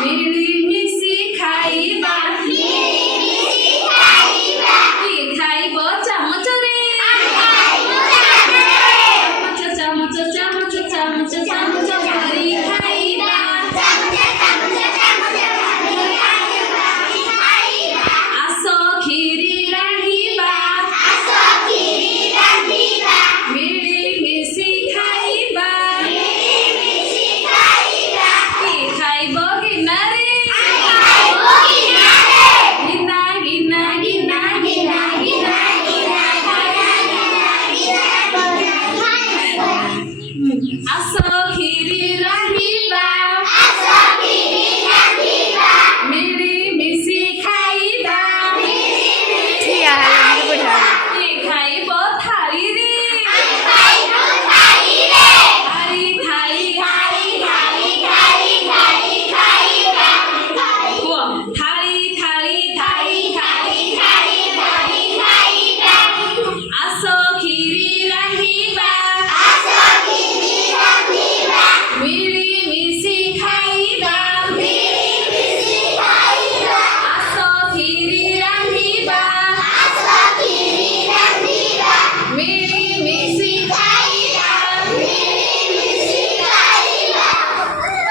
ମିଳିମିଶି ଖାଇବା କିଏ ଖାଇବ ଚାମଚରେ ଚାମଚ ଚାମଚ ଚାମଚ ଚାମଚ କରି ଖାଇବା ଆସ କ୍ଷୀରି ରାନ୍ଧିବା ମିଳିମିଶି ଖାଇବା କିଏ ଖାଇବ ଗିନାରେ ଗିନା ଗିନା ଗିନା ଗିନା ଗିନା ଆସ କ୍ଷୀରି ରାନ୍ଧିବା ମିଳିମିଶି ଖାଇବା କିଏ ଖାଇବ ଥାଳିରେ ଥାଳି ଥାଳି କୁହ ଥାଳି ଥାଳି ଆସ କ୍ଷୀରି ରାନ୍ଧିବା ମିଳି